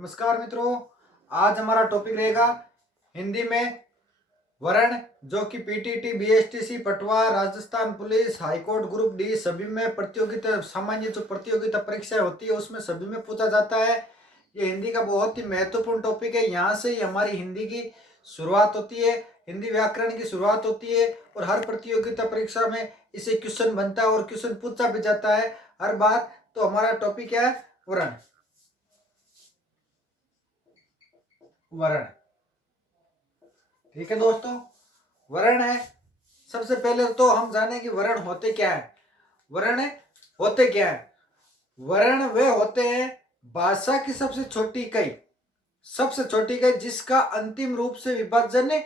नमस्कार मित्रों, आज हमारा टॉपिक रहेगा हिंदी में वर्ण, जो कि PTT, BSTC, Patwa, Rajasthan police, high court group D सभी में प्रतियोगिता, सामान्य जो प्रतियोगिता परीक्षाएं होती है उसमें सभी में पूछा जाता है। ये हिंदी का बहुत ही महत्वपूर्ण टॉपिक है। यहाँ से ही हमारी हिंदी की शुरुआत होती है, हिंदी व्याकरण की शुरुआत होती है और हर प्रतियोगिता परीक्षा में इसे क्वेश्चन बनता है और क्वेश्चन पूछा भी जाता है हर बार। तो हमारा टॉपिक है वर्ण। वर्ण, ठीक है दोस्तों। वर्ण है, सबसे पहले तो हम जाने कि वर्ण होते क्या है। वर्ण होते क्या है? वर्ण वे होते हैं भाषा की सबसे छोटी इकाई, सबसे छोटी इकाई जिसका अंतिम रूप से विभाजन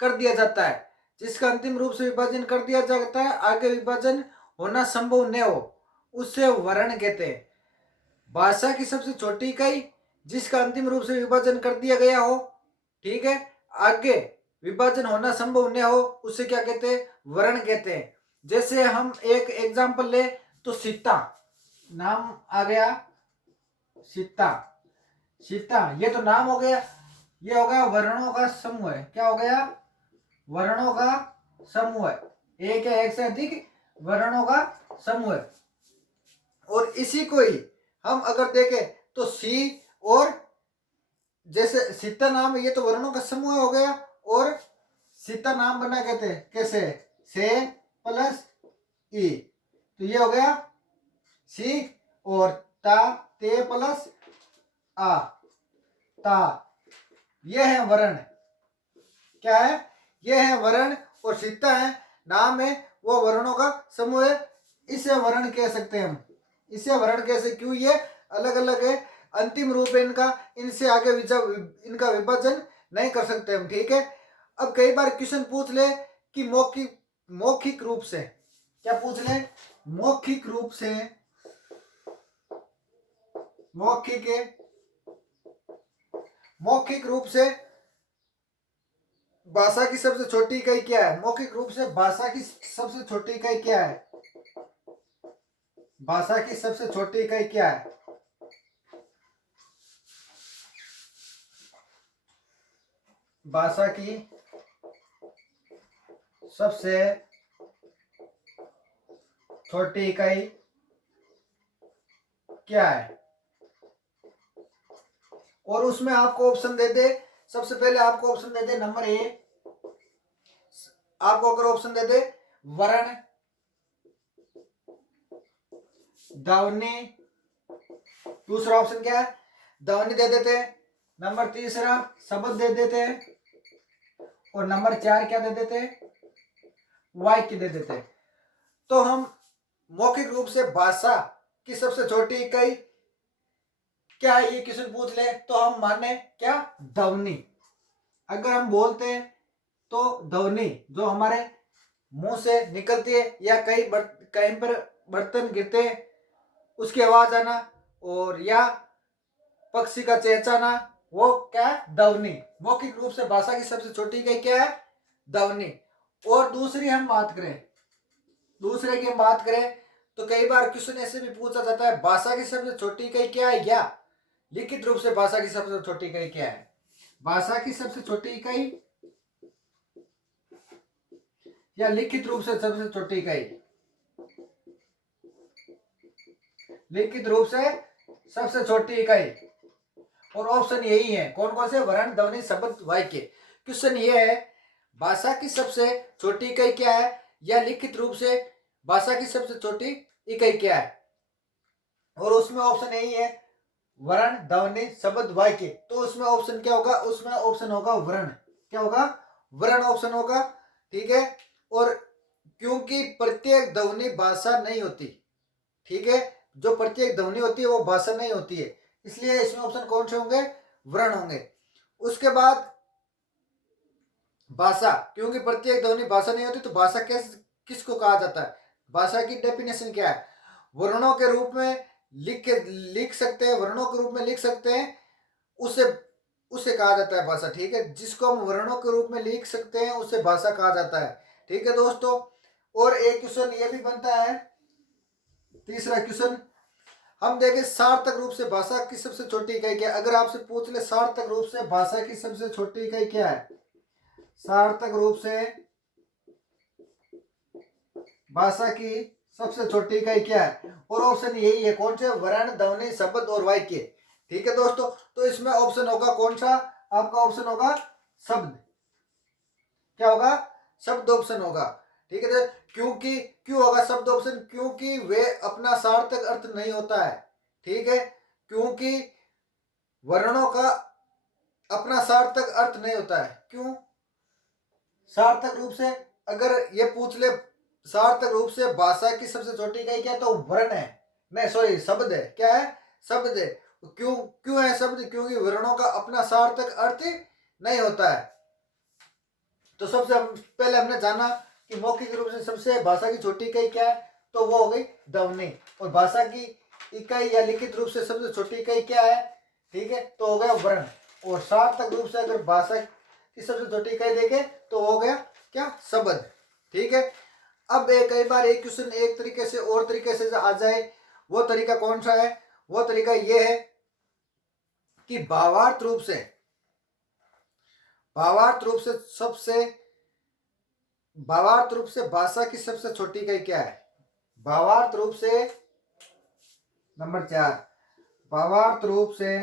कर दिया जाता है। जिसका अंतिम रूप से विभाजन कर दिया जाता है, आगे विभाजन होना संभव न हो, उसे वर्ण कहते हैं। भाषा की सबसे छोटी इकाई जिसका अंतिम रूप से विभाजन कर दिया गया हो, ठीक है, आगे विभाजन होना संभव न हो, उसे क्या कहते हैं? वर्ण कहते हैं। जैसे हम एक एग्जांपल ले तो सीता नाम आ गया, सीता। सीता ये तो नाम हो गया, ये हो गया वर्णों का समूह है। क्या हो गया? वर्णों का समूह है। एक या एक से अधिक वर्णों का समूह है। और इसी को ही हम अगर देखें तो सी, और जैसे सीता नाम, ये तो वर्णों का समूह हो गया, और सीता नाम बना कहते हैं कैसे? से प्लस ई, तो ये हो गया सी, और ता, ते प्लस आ, ता। ये है वर्ण। क्या है? ये है वर्ण। और सीता है, नाम है, वो वर्णों का समूह है। इसे वर्ण कह सकते हैं हम। इसे वर्ण कैसे? क्यों? ये अलग अलग है, अंतिम रूप है इनका, इनसे आगे इनका विभाजन नहीं कर सकते हम, ठीक है। अब कई बार क्वेश्चन पूछ ले कि मौखिक मौखिक रूप से, क्या पूछ ले? मौखिक रूप से, मौखिक मौखिक रूप से भाषा की सबसे छोटी इकाई क्या है? मौखिक रूप से भाषा की सबसे छोटी इकाई क्या है? भाषा की सबसे छोटी इकाई क्या है? भाषा की सबसे छोटी इकाई क्या है? और उसमें आपको ऑप्शन दे दे, सबसे पहले आपको option they they number A, आपको अगर ऑप्शन दे दे वर्ण, ध्वनि, दूसरा ऑप्शन क्या है? ध्वनि दे देते हैं, नंबर तीसरा शब्द दे देते हैं, और नंबर 4 क्या दे देते हैं? वाक्य दे देते हैं। तो हम मौखिक रूप से भाषा की सबसे छोटी इकाई क्या है, ये क्वेश्चन पूछ ले तो हम माने क्या? ध्वनि। अगर हम बोलते हैं तो ध्वनि जो हमारे मुंह से निकलती है, या कहीं पर बर्तन गिरते हैं उसकी आवाज आना, और या पक्षी का चहचहाना, वो क्या है? ध्वनि। मौखिक रूप से भाषा की सबसे छोटी इकाई क्या है? ध्वनि। और दूसरी हम बात करें, दूसरे की हम बात करें तो कई बार क्वेश्चन ऐसे भी पूछा जाता है, भाषा की सबसे छोटी इकाई क्या है, या लिखित रूप से भाषा की सबसे छोटी इकाई क्या है? भाषा की सबसे छोटी इकाई या लिखित रूप से सबसे छोटी इकाई? लिखित रूप से सबसे छोटी इकाई। और ऑप्शन यही है, कौन कौन से? वर्ण, ध्वनि, शब्द, वाक्य। क्वेश्चन ये है, भाषा की सबसे छोटी इकाई क्या है, या लिखित रूप से भाषा की सबसे छोटी इकाई क्या है? और उसमें ऑप्शन यही है, वर्ण, ध्वनि, शब्द, वाक्य। तो उसमें ऑप्शन क्या होगा? उसमें ऑप्शन होगा वर्ण। क्या होगा? वर्ण ऑप्शन होगा, ठीक है। और क्योंकि प्रत्येक ध्वनि भाषा नहीं होती, ठीक है, जो प्रत्येक ध्वनि होती है वो भाषा नहीं होती है, इसलिए इसमें ऑप्शन कौन से होंगे? वर्ण होंगे। उसके बाद भाषा, क्योंकि प्रत्येक ध्वनि भाषा नहीं होती, तो भाषा किसको कहा जाता है? भाषा की डेफिनेशन क्या है? वर्णों के रूप में लिख सकते हैं, वर्णों के रूप में लिख सकते हैं, उसे उसे कहा जाता है भाषा, ठीक है। जिसको हम वर्णों के रूप में लिख सकते हैं उसे भाषा कहा जाता है, ठीक है दोस्तों। और एक क्वेश्चन ये भी बनता है, तीसरा क्वेश्चन, हम देखें सार्थक रूप से भाषा की सबसे छोटी इकाई क्या है। अगर आपसे पूछ ले सार्थक रूप से भाषा की सबसे छोटी इकाई क्या है, सार्थक रूप से भाषा की सबसे छोटी इकाई क्या है, और ऑप्शन यही है, कौन से, वर्ण, ध्वनि, शब्द और वाक्य। ठीक है दोस्तों, तो इसमें ऑप्शन होगा कौन सा, आपका ऑप्शन होगा शब्द। क्या होगा, शब्द ऑप्शन होगा। ठीक है, क्योंकि क्यों होगा शब्द ऑप्शन, क्योंकि वे अपना सार्थक अर्थ नहीं होता है। ठीक है, क्योंकि वर्णों का अपना सार्थक अर्थ नहीं होता है। क्यों, सार्थक रूप से अगर ये पूछ ले सार्थक रूप से भाषा की सबसे छोटी इकाई क्या है, तो वर्ण है, नहीं सॉरी शब्द है। क्या है, शब्द है। क्यों क्यों है शब्द, क्योंकि वर्णों का अपना सार्थक अर्थ नहीं होता है। तो सबसे पहले हमने जाना कि मौखिक रूप से सबसे भाषा की छोटी इकाई क्या है, तो वो हो गई ध्वनि। और भाषा की इकाई या लिखित रूप से सबसे छोटी इकाई क्या है, ठीक है, तो हो गया वर्ण। और सार्थक रूप से अगर भाषा की सबसे छोटी इकाई देखें तो हो गया क्या, शब्द। ठीक है, अब कई बार एक क्वेश्चन एक तरीके से और तरीके से आ जाए, वो तरीका कौन सा है, वो तरीका ये है कि भावार्थ रूप से, भावार्थ रूप से सबसे, भावार्थ रूप से भाषा की सबसे छोटी इकाई क्या है, भावार्थ रूप से नंबर 4, भावार्थ रूप से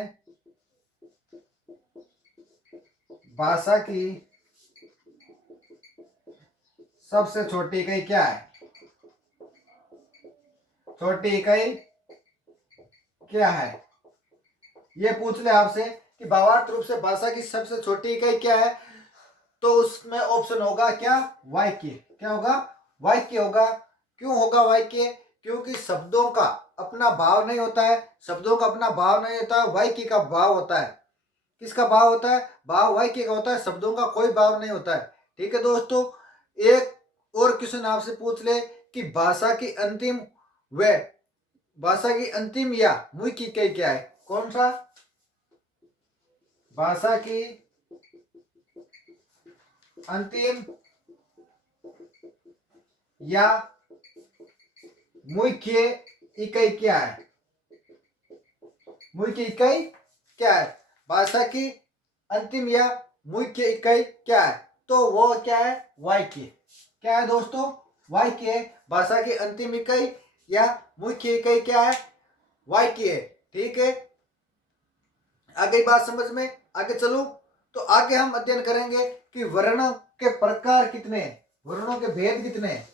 भाषा की सबसे छोटी इकाई क्या है, छोटी इकाई क्या है, ये पूछ ले आपसे कि भावार्थ रूप से भाषा की सबसे छोटी इकाई क्या है, तो उसमें ऑप्शन होगा क्या, वाक्य। क्या होगा, वाक्य होगा। क्यों होगा वाक्य, क्योंकि शब्दों का अपना भाव नहीं होता है, शब्दों का अपना भाव नहीं होता है, वाक्य का भाव होता है। किसका भाव होता है, भाव वाक्य का होता है, शब्दों का कोई भाव नहीं होता है। ठीक है दोस्तों, एक और क्वेश्चन आपसे पूछ ले कि भाषा की अंतिम व भाषा की अंतिम या मुख्य इकाई क्या है, कौन सा, भाषा की अंतिम या मुख्य इकाई क्या है, मुख्य इकाई क्या है, भाषा की अंतिम या मुख्य इकाई क्या है, तो वो क्या है, वाक्य। क्या है दोस्तों, वाक्य है। भाषा की अंतिम इकाई या मुख्य इकाई क्या है, वाक्य है। ठीक है, आगे बात समझ में, आगे चलूं तो आगे हम अध्ययन करेंगे कि वर्णों के प्रकार कितने हैं, वर्णों के भेद कितने हैं,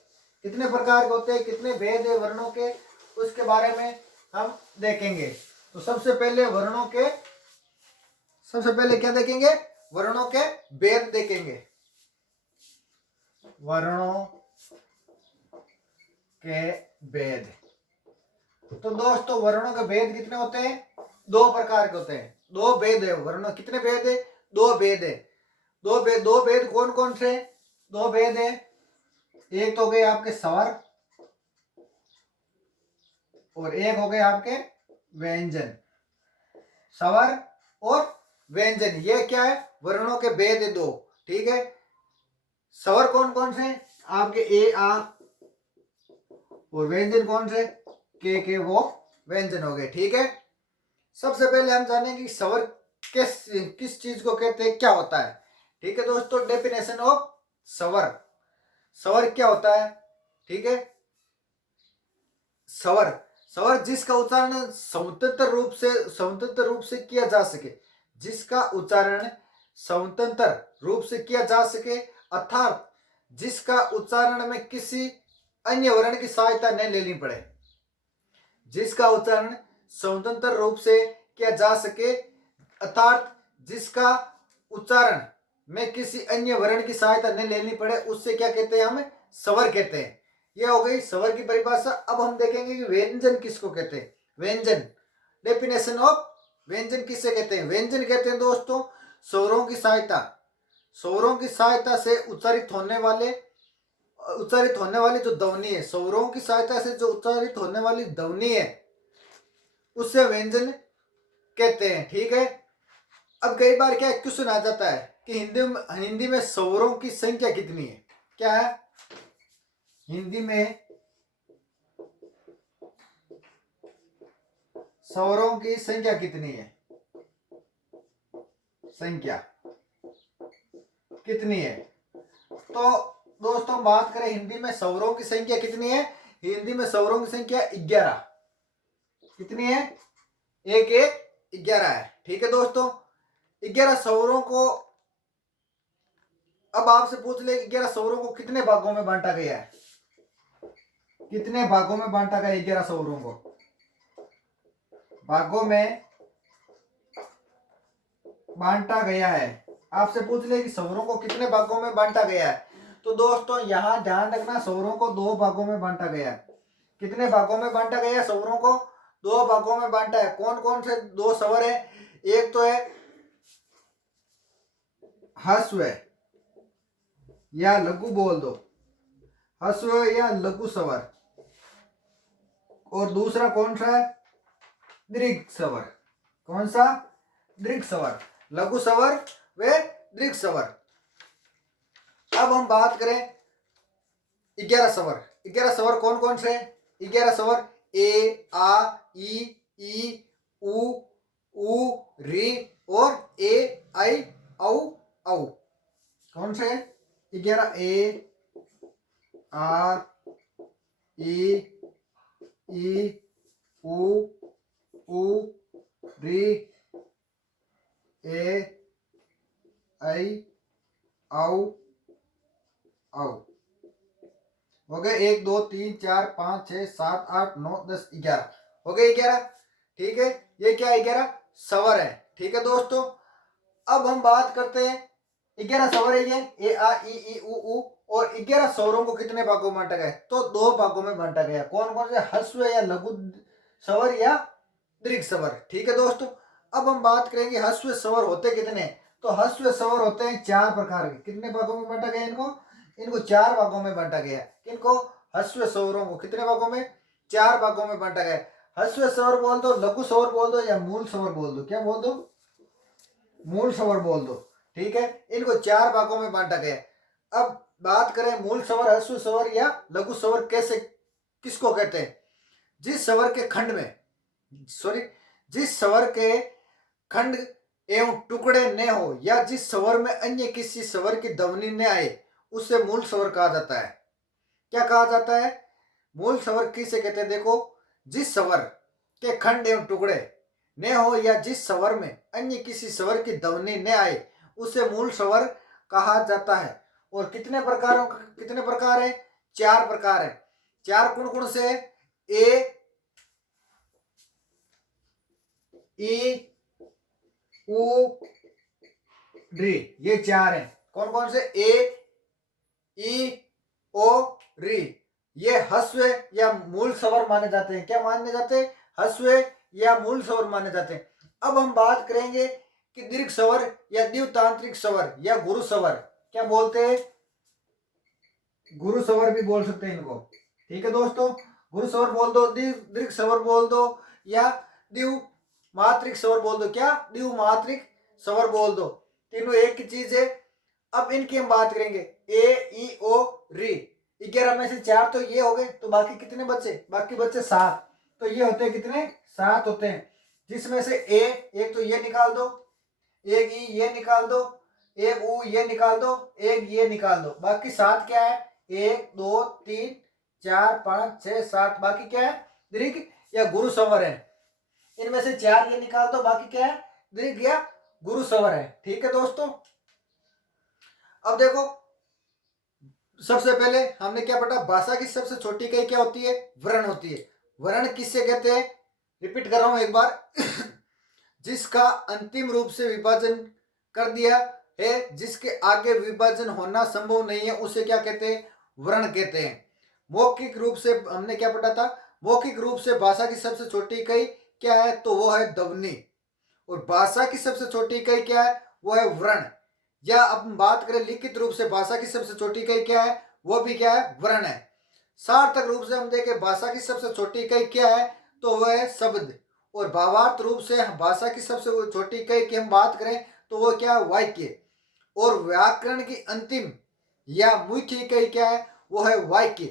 कितने प्रकार के होते हैं, कितने भेद है वर्णों के, उसके बारे में हम देखेंगे। तो सबसे पहले वर्णों के, सबसे पहले क्या देखेंगे, वर्णों के भेद देखेंगे। वर्णों के भेद, तो दोस्तों वर्णों के भेद कितने होते हैं, दो प्रकार के होते हैं, दो भेद है वर्णों, कितने भेद है, दो भेद है, दो भेद कौन कौन से, दो भेद है, एक तो गए आपके स्वर और एक हो गए आपके व्यंजन, स्वर और व्यंजन, ये क्या है, वर्णों के भेद है दो। ठीक है, स्वर कौन कौन से, आपके ए आ, और व्यंजन कौन से, के वो व्यंजन हो गए। ठीक है, सबसे पहले हम जानेंगे स्वर किस चीज को कहते हैं, क्या होता है। ठीक है दोस्तों, डेफिनेशन ऑफ स्वर, स्वर क्या होता है। ठीक है, स्वर, स्वर जिसका उच्चारण स्वतंत्र रूप से किया जा सके, जिसका उच्चारण स्वतंत्र रूप से किया जा सके, अर्थात जिसका उच्चारण में किसी अन्य वर्ण की सहायता न लेनी पड़े, जिसका उच्चारण स्वतंत्र रूप से किया जा सके, अर्थात जिसका उच्चारण में किसी अन्य वर्ण की सहायता न लेनी पड़े, उससे क्या कहते हैं, हम स्वर कहते हैं। यह हो गई स्वर की परिभाषा। अब हम देखेंगे कि व्यंजन किसको कहते हैं, व्यंजन, डेफिनेशन ऑफ व्यंजन किससे कहते हैं, व्यंजन कहते हैं दोस्तों स्वरों की सहायता, स्वरों की सहायता से उच्चारित होने वाली जो ध्वनि है, स्वरों की सहायता से जो उच्चारित होने वाली ध्वनि है, उससे व्यंजन कहते हैं। ठीक है, अब कई बार क्या क्वेश्चन आ जाता है कि हिंदी में स्वरों की संख्या कितनी है, क्या है, हिंदी में स्वरों की संख्या कितनी है? संख्या कितनी है? तो दोस्तों बात करें हिंदी में स्वरों की संख्या कितनी है? हिंदी में स्वरों की संख्या 11। कितनी है? एक एक 11 है। ठीक है दोस्तों, 11 स्वरों को अब आपसे पूछ ले 11 स्वरों को कितने भागों में बांटा गया है? कितने भागों में बांटा गया 11 स्वरों को? भागों में बांटा गया है। आपसे पूछ ले कि स्वरों को कितने भागों में बांटा गया है, तो दोस्तों यहां ध्यान रखना स्वरों को 2 भागों में बांटा गया है। कितने भागों में बांटा गया है? स्वरों को 2 भागों में बांटा है। कौन कौन से 2 स्वर है? एक तो है ह्रस्व या लघु, बोल दो ह्रस्व या लघु स्वर, और दूसरा कौन सा है? दीर्घ स्वर। कौन सा? दीर्घ स्वर। लघु स्वर व दीर्घ स्वर। अब हम बात करें 11 स्वर। 11 स्वर कौन कौन से? 11 स्वर ए, आ, ई, उ, री और ए, आई, औ। कौन से? 11 ए, आ, ई, उ, री, ए, आई, औ। हो गए 1 2 3 4 5 6 7 8 9 10 11। हो गए 11। ठीक है, ये क्या 11 स्वर है। ठीक है दोस्तों, अब हम बात करते हैं 11 स्वर है ये ए, आ, ई, उ, और 11 स्वरों को कितने भागों में बांटा गया? तो 2 भागों में बांटा गया। कौन कौन से? ह्रस्व या लघु स्वर या दीर्घ स्वर। ठीक है दोस्तों, अब हम बात करेंगे ह्रस्व स्वर होते कितने? तो ह्रस्व स्वर होते हैं 4 प्रकार के। कितने भागों में बांटा गया इनको? इनको 4 भागों में बांटा गया। किनको? ह्रस्व स्वरों को कितने भागों में? 4 भागों में बांटा गया। ह्रस्व स्वर बोल दो, लघु स्वर बोल दो या मूल स्वर बोल दो। क्या बोल दो? मूल स्वर बोल दो। ठीक है, इनको 4 भागों में बांटा गया। अब बात करें मूल स्वर, ह्रस्व स्वर या लघु स्वर कैसे, किसको कहते हैं? जिस स्वर के खंड में जिस स्वर के खंड एवं टुकड़े न हो या जिस स्वर में अन्य किसी स्वर की ध्वनि न आए, उसे मूल स्वर कहा जाता है। क्या कहा जाता है? मूल स्वर किसे कहते हैं? देखो, जिस स्वर के खंड एवं टुकड़े न हो या जिस स्वर में अन्य किसी स्वर की ध्वनि न आए, उसे मूल स्वर कहा जाता है। और कितने प्रकार है? 4 प्रकार है। 4 कौन कौन से? ए, ई, उ, री, ये 4 हैं। कौन कौन से? ए, ई, ओ, री। ये ह्रस्व या मूल स्वर माने जाते हैं। क्या माने जाते हैं? ह्रस्व या मूल स्वर माने जाते हैं। अब हम बात करेंगे कि दीर्घ स्वर या द्वितांत्रिक स्वर या गुरु स्वर। क्या बोलते हैं? गुरु स्वर भी बोल सकते हैं इनको। ठीक है दोस्तों, गुरु स्वर बोल दो, दीर्घ स्वर बोल दो या द्विमात्रिक स्वर बोल दो। क्या? द्विमात्रिक स्वर बोल दो। तीनों एक ही चीज है। अब इनकी हम बात करेंगे ए, ई, ओ, री। 11 में से 4 तो ये हो गए, तो बाकी कितने बचे? बाकी बचे 7। तो ये होते हैं कितने? 7 होते हैं। जिसमें से ए, एक तो ये निकाल दो, एक ई ये निकाल दो, एक उ ये निकाल दो, एक ये निकाल दो। बाकी 7 क्या है? 1 2 3 4 5 6 7। बाकी क्या है? दीर्घ या गुरु स्वर है। इनमें से 4 ये निकाल दो, बाकी क्या है? दीर्घ या गुरु स्वर है। ठीक है दोस्तों, अब देखो, सबसे पहले हमने क्या पढ़ा? भाषा की सबसे छोटी इकाई क्या होती है? वर्ण होती है। वर्ण किससे कहते हैं? रिपीट कर रहा हूं एक बार जिसका अंतिम रूप से विभाजन कर दिया है, जिसके आगे विभाजन होना संभव नहीं है, उसे क्या कहते हैं? वर्ण कहते हैं। मौखिक रूप से हमने क्या पढ़ा था? मौखिक रूप से भाषा की सबसे छोटी इकाई क्या है? तो वो है ध्वनि। और भाषा की सबसे छोटी इकाई क्या है? वो है वर्ण। या अब हम बात करें लिखित रूप से भाषा की सबसे छोटी इकाई क्या है? वो भी क्या है? वर्ण है। सार्थक रूप से हम देखें भाषा की सबसे छोटी इकाई क्या है? तो वह है शब्द। और भावार्थ रूप से भाषा की सबसे छोटी इकाई की हम बात करें तो वो क्या है? वाक्य। और व्याकरण की अंतिम या मुख्य इकाई क्या है? वो है वाक्य।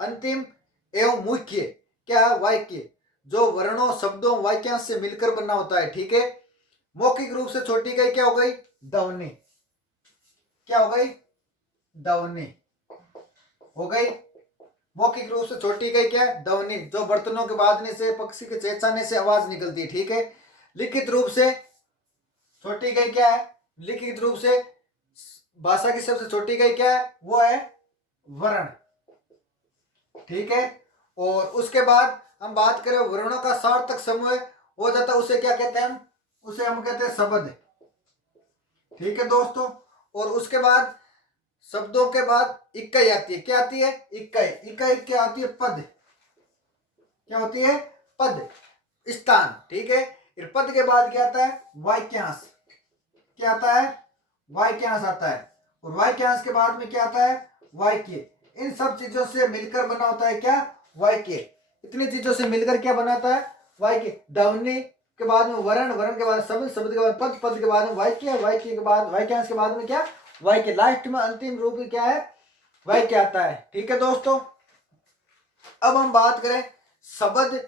अंतिम एवं मुख्य क्या है? वाक्य। जो वर्णों शब्दों वाक्यांश से मिलकर बना होता है। ठीक है, मौखिक रूप से छोटी इकाई क्या हो गई? ध्वनि। क्या हो गई? ध्वनि हो गई। मौखिक रूप से छोटी इकाई क्या है? ध्वनि, जो बर्तनों के बाजने से, पक्षी के चहचहाने से आवाज निकलती है। ठीक है, लिखित रूप से छोटी इकाई क्या है? लिखित रूप से भाषा की सबसे छोटी इकाई क्या है? वो है वर्ण। ठीक है, और उसके बाद हम बात करें वर्णों का सार्थक समूह हो जाता है, उसे क्या कहते हैं? उसे हम कहते हैं शब्द। ठीक है दोस्तों, और उसके बाद शब्दों के बाद इकाई आती है। क्या आती है? इकाई। इकाई क्या आती है? पद। क्या होती है? पद, स्थान। ठीक है, फिर पद के बाद क्या आता है? वाक्यांश। क्या आता है? वाक्यांश आता है, और वाक्यांश के बाद में क्या आता है? वाक्य। इन सब चीजों से मिलकर बना होता है क्या? वाक्य। इतनी चीजों से मिलकर क्या बनाता है? वाक्य। ध्वनि के बाद में वर्ण, वर्ण के बाद शब्द, शब्द के बाद पद, पद के बाद में वाक्य, वाक्य के बाद वाक्यांश के बाद में क्या? वाक्य। लास्ट में अंतिम रूप में क्या है? वाक्य आता है। ठीक है दोस्तों, अब हम बात करें शब्द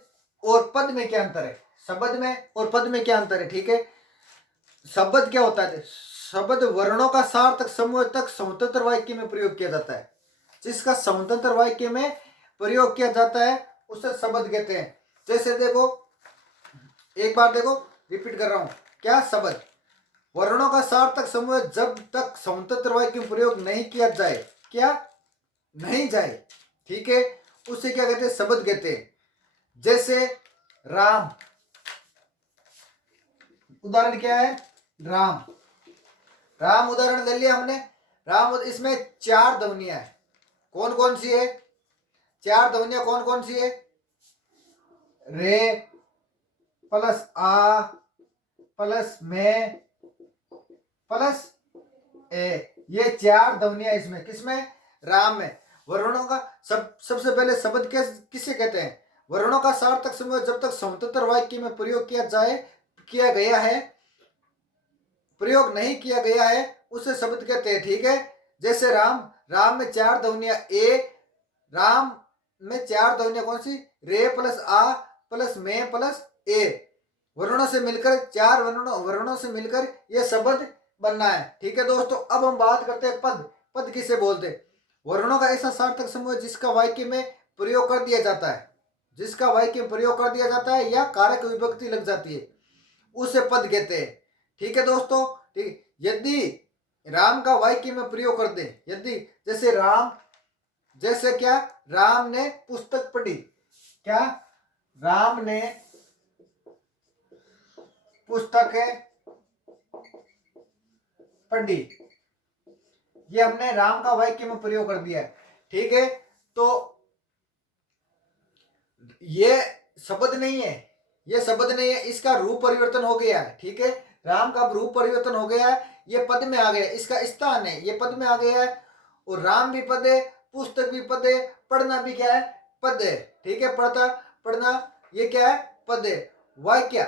और पद में क्या अंतर है। शब्द में और पद में क्या अंतर है? ठीक है, शब्द क्या होता है? शब्द वर्णों का सार्थक समूह तक स्वतंत्र वाक्य में प्रयोग किया जाता है। जिसका स्वतंत्र वाक्य में प्रयोग किया जाता है उसे शब्द कहते हैं। जैसे देखो, एक बार देखो, रिपीट कर रहा हूं, क्या? शब्द वर्णों का सार्थक समूह जब तक स्वतंत्र वाक्य में प्रयोग नहीं किया जाए, क्या? नहीं जाए। ठीक है, उसे क्या कहते हैं? शब्द कहते हैं। जैसे राम, उदाहरण क्या है? राम। राम उदाहरण ले लिया हमने। राम, इसमें 4 ध्वनियां है। कौन कौन सी है? 4 ध्वनियां कौन कौन सी है? रे प्लस आ प्लस में प्लस ए, ये 4 ध्वनियां इसमें। किसमें? राम में। वर्णों का सबसे पहले शब्द किसे कहते हैं? वर्णों का सार्थक समूह जब तक स्वतंत्र वाक्य में प्रयोग किया गया है, प्रयोग नहीं किया गया है, उसे शब्द कहते हैं। ठीक है, जैसे राम, राम में 4 ध्वनियां ए, राम में 4 ध्वनियां कौन सी? रे प्लस आ प्लस में प्लस ए, वर्णों से मिलकर 4 वर्णों से मिलकर यह शब्द बनना है। ठीक है दोस्तों, अब हम बात करते हैं पद। पद किसे बोलते हैं? वर्णों का ऐसा सार्थक समूह जिसका वाक्य में प्रयोग कर दिया जाता है, जिसका वाक्य में प्रयोग कर दिया जाता है या कारक विभक्ति लग जाती है, उसे पद कहते हैं। ठीक है दोस्तों, ठीक। यदि राम का वाक्य में प्रयोग कर दे, यदि जैसे राम, जैसे क्या? राम ने पुस्तक पढ़ी। क्या? राम ने पुस्तक पढ़ी, ये हमने राम का वाक्य में प्रयोग कर दिया है। ठीक है, तो ये शब्द नहीं है, ये शब्द नहीं है, इसका रूप परिवर्तन हो गया है। ठीक है, राम का रूप परिवर्तन हो गया है, ये पद में आ गया, इसका स्थान है, ये पद में आ गया है। और राम भी पद है, पुस्तक भी पद है, पढ़ना भी क्या है? पद है। ठीक है, पढ़ना ये क्या है? पद है। वाक्य,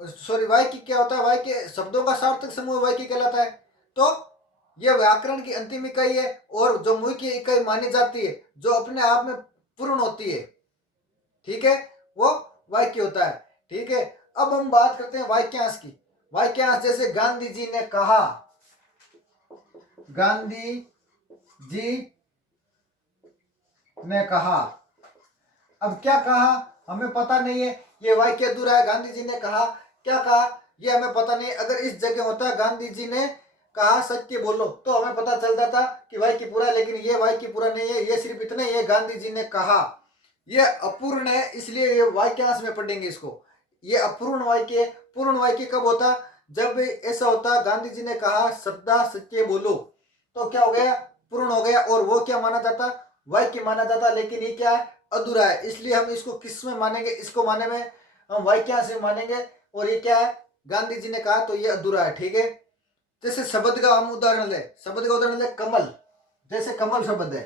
सॉरी, वाक्य क्या होता है? वाक्य शब्दों का सार्थक समूह वाक्य कहलाता है। तो यह व्याकरण की अंतिम इकाई है और जो मुख्य इकाई मानी जाती है, जो अपने आप में पूर्ण होती है। ठीक है, वो वाक्य होता है। ठीक है, अब हम बात करते हैं वाक्यांश की। वाक्यांश, जैसे गांधी जी ने कहा, गांधी जी ने कहा। अब क्या कहा हमें पता नहीं है, ये वाक्य अधूरा है। गांधी जी ने कहा, क्या कहा ये हमें पता नहीं। अगर इस जगह होता है गांधी जी ने कहा सत्य बोलो, तो हमें पता चल जाता कि वाक्य पूरा है, लेकिन ये वाक्य पूरा नहीं है, ये सिर्फ इतना ही है, गांधी जी ने कहा। ये अपूर्ण है, इसलिए ये वाक्यांश में पढ़ेंगे इसको। ये अपूर्ण वाक्य है। पूर्ण वाक्य कब होता? जब ऐसा होता गांधी जी ने कहा सदा सत्य बोलो, तो क्या हो गया? पूर्ण हो गया, और वो क्या माना जाता? वाक्य माना जाता। लेकिन ये क्या है? अधूरा है, इसलिए हम इसको किस में मानेंगे? इसको माने में हम वाक्यांश में मानेंगे। और ये क्या है? गांधी जी ने कहा, तो ये अधूरा है। ठीक है, जैसे शब्द का हम उदाहरण ले, शब्द का उदाहरण ले कमल। जैसे कमल शब्द है,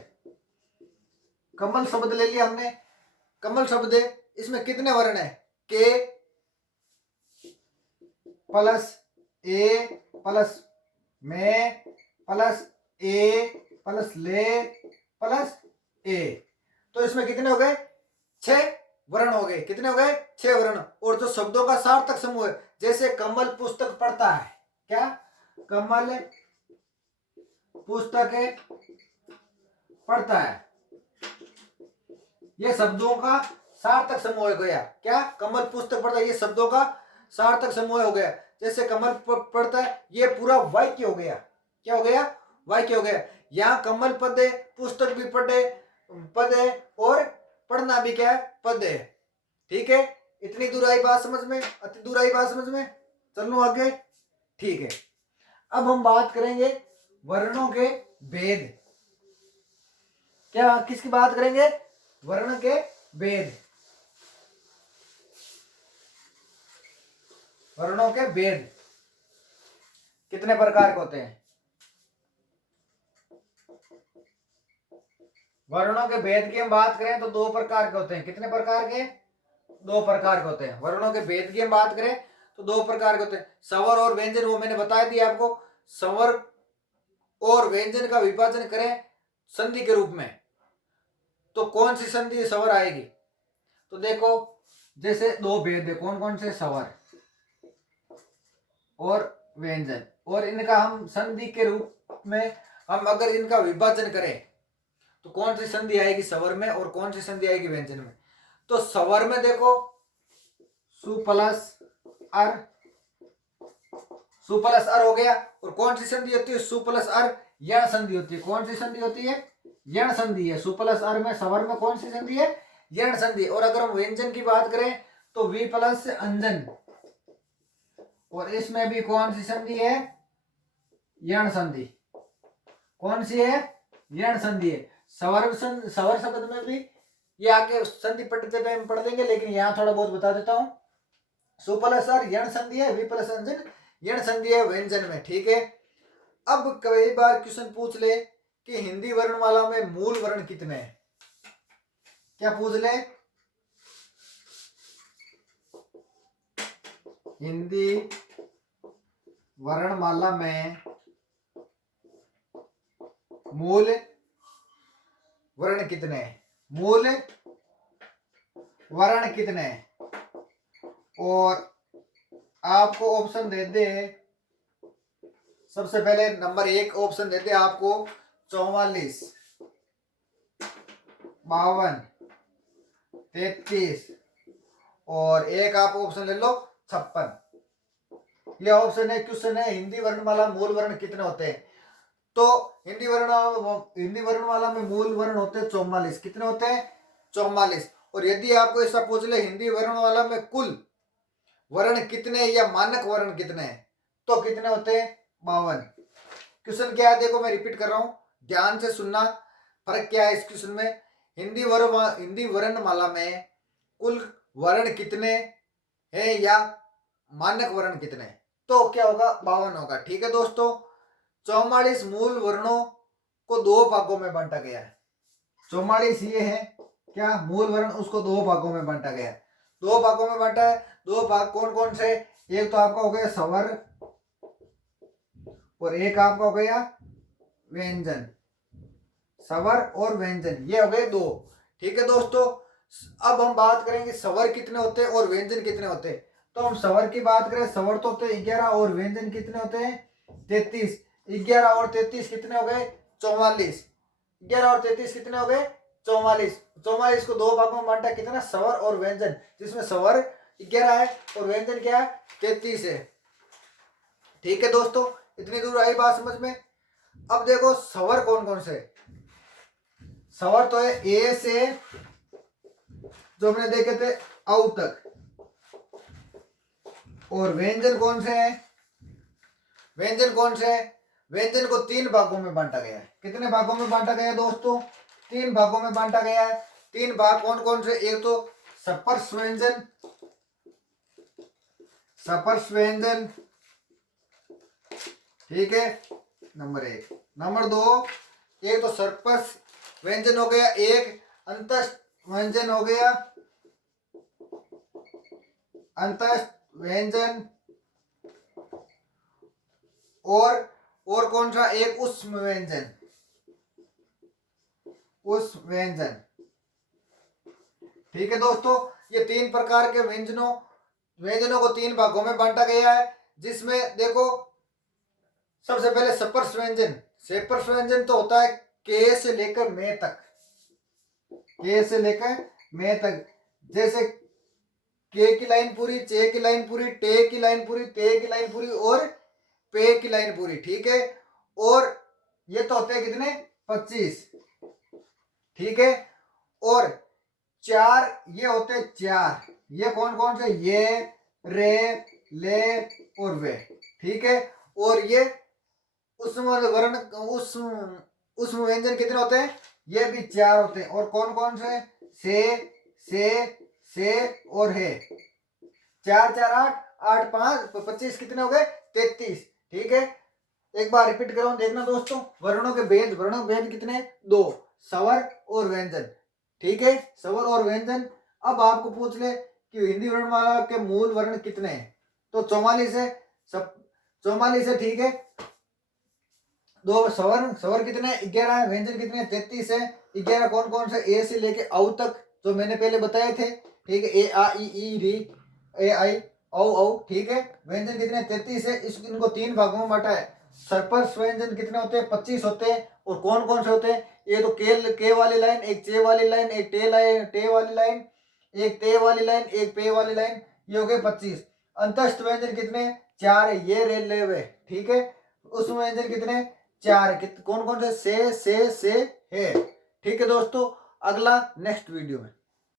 कमल शब्द ले लिया हमने। कमल शब्द है, इसमें कितने वर्ण है? के प्लस ए प्लस में प्लस ए प्लस ले प्लस ए, तो इसमें कितने हो गए? 6। वर्ण हो गए, कितने हो गए 6 वर्ण। और जो शब्दों का सार्थक समूह है, जैसे कमल पुस्तक पढ़ता है, क्या कमल पुस्तक पढ़ता है, ये शब्दों का सार्थक समूह हो गया। क्या कमल पुस्तक पढ़ता है, ये शब्दों का सार्थक समूह हो गया। जैसे कमल पढ़ता है, ये पूरा वाक्य हो गया, क्या हो गया वाक्य हो गया। यहाँ कमल पद है, पुस्तक भी पद है, और पढ़ना भी क्या है पद है। ठीक है, इतनी दूर आई बात समझ में, अति दूर आई बात समझ में, चलो आगे। ठीक है, अब हम बात करेंगे वर्णों के भेद। क्या किसकी बात करेंगे, वर्ण के भेद, वर्णों के भेद कितने प्रकार के होते हैं। वर्णों के भेद की हम बात करें तो 2 प्रकार के होते हैं, कितने प्रकार के 2 प्रकार के होते हैं। वर्णों के भेद की हम बात करें तो 2 प्रकार के होते हैं, स्वर और व्यंजन, वो मैंने बता दिया आपको। स्वर और व्यंजन का विभाजन करें संधि के रूप में तो कौन सी संधि स्वर आएगी, तो देखो जैसे 2 भेद है, कौन कौन से, स्वर और व्यंजन, और इनका हम संधि के रूप में हम अगर इनका विभाजन करें तो कौन सी संधि आएगी स्वर में और कौन सी संधि आएगी व्यंजन में। तो स्वर में देखो सु प्लस अर, सु प्लस अर हो गया, और कौन सी संधि होती है सु प्लस अर, यण संधि होती है। कौन सी संधि होती है, यण संधि है। सु प्लस अर में स्वर में कौन सी संधि है, यण संधि। और अगर हम व्यंजन की बात करें तो वी प्लस अंजन, और इसमें भी कौन सी संधि है, यण संधि। कौन सी है, यण संधि है। स्वर शब्द में भी ये आगे संधि पढ़ते टाइम पढ़ देंगे, लेकिन यहाँ थोड़ा बहुत बता देता हूं। सु प्लस अर यण संधि है, वी प्लस अंजन यण संधि है व्यंजन में। ठीक है, अब कई बार क्वेश्चन पूछ ले कि हिंदी वर्णमाला में मूल वर्ण कितने हैं, क्या पूछ ले, हिंदी वर्णमाला में मूल वर्ण कितने हैं, मूल वर्ण कितने हैं। और आपको ऑप्शन दे दे, सबसे पहले नंबर 1 ऑप्शन देते हैं आपको 44, 52, 33, और एक आप ऑप्शन ले लो 56। ये ऑप्शन है, क्वेश्चन है हिंदी वर्णमाला मूल वर्ण कितने होते हैं। तो हिंदी वर्णमाला में मूल वर्ण होते हैं 44, कितने होते हैं 44। और यदि आपको ऐसा पूछ ले हिंदी वर्णमाला में कुल वर्ण कितने या मानक वर्ण कितने हैं, तो कितने होते हैं 52। क्वेश्चन क्या है देखो, मैं रिपीट कर रहा हूं, ध्यान से सुनना, फर्क क्या है इस क्वेश्चन में। हिंदी वर्णमाला में कुल वर्ण कितने हैं या मानक वर्ण कितने, तो क्या होगा 52 होगा। ठीक है दोस्तों, 44 मूल वर्णों को 2 भागों में बांटा गया है। 44 ये है क्या मूल वर्ण, उसको 2 भागों में बांटा गया है। 2 भागों में बांटा है, 2 भाग कौन कौन से, एक तो आपका हो गया स्वर और एक आपका हो गया व्यंजन, स्वर और व्यंजन, ये हो गए 2। ठीक है दोस्तों, अब हम बात करेंगे स्वर कितने होते हैं और व्यंजन कितने होते हैं। तो हम स्वर की बात करें, स्वर तो होते हैं 11 और व्यंजन कितने होते हैं 33। 11 और 33 कितने हो गए 44। 11 और 33 कितने हो गए 44। 44 को 2 भागों में बांटा, कितना स्वर और व्यंजन, जिसमें स्वर 11 है और व्यंजन क्या है 33 है। ठीक है दोस्तों, इतनी दूर आई बात समझ में। अब देखो स्वर कौन कौन से, स्वर तो है ए से जो हमने देखे थे औ तक, और व्यंजन कौन से हैं, व्यंजन कौन से है, व्यंजन को 3 भागों में बांटा गया है। कितने भागों में बांटा गया है दोस्तों, 3 भागों में बांटा गया है। 3 भाग कौन कौन से, एक तो स्पर्श व्यंजन, स्पर्श व्यंजन, ठीक है नंबर 1। नंबर 2 एक तो स्पर्श व्यंजन हो गया, एक अंतस्थ व्यंजन हो गया, अंतस्थ व्यंजन, और कौन सा एक उष्म व्यंजन, उष्म व्यंजन। ठीक है दोस्तों, ये 3 प्रकार के व्यंजनों को 3 भागों में बांटा गया है, जिसमें देखो सबसे पहले स्पर्श व्यंजन। स्पर्श व्यंजन तो होता है के से लेकर मैं तक, के से लेकर मैं तक। जैसे के की लाइन पूरी, चे की लाइन पूरी, टे की लाइन पूरी, ते की लाइन पूरी और पे की लाइन पूरी, ठीक है। और ये तो होते हैं कितने, 25, ठीक है। और 4 ये होते हैं 4, ये कौन कौन से, ये, रे, ले और वे, ठीक है। और ये उसमें वर्ण उस व्यंजन कितने होते हैं, ये भी 4 होते हैं। और कौन कौन से और है, 4 4 8 8 5 25 कितने हो गए, 33, ठीक है। एक बार रिपीट कर रहा हूं, देखना दोस्तों, वर्णों के भेद कितने, 2, स्वर और व्यंजन, ठीक है, स्वर और व्यंजन। अब आपको पूछ ले कि हिंदी वर्णमाला के मूल वर्ण कितने हैं, तो 44 है, 44 है, ठीक है। 2 स्वर कितने, 11 है, व्यंजन कितने, 33 है। 11 कौन कौन से, ए से लेके औ तक, जो मैंने पहले बताए थे, ठीक है, ए आ ई री ए आई औ, ठीक है। व्यंजन कितने, 33 है। इनको 3 भागों में बांटा है। स्पर्श व्यंजन कितने होते हैं, 25 होते हैं। और कौन कौन से होते हैं, ये तो के वाली लाइन, एक चे वाली लाइन, एक टे वाली लाइन, एक ते वाली लाइन, एक पे वाली लाइन, ये हो गए 25। अंतस्थ व्यंजन कितने, 4 है, ये रेल ले वे, ठीक है। उस व्यंजन कितने, 4 है। कौन कौन से है, ठीक है दोस्तों। अगला नेक्स्ट वीडियो में।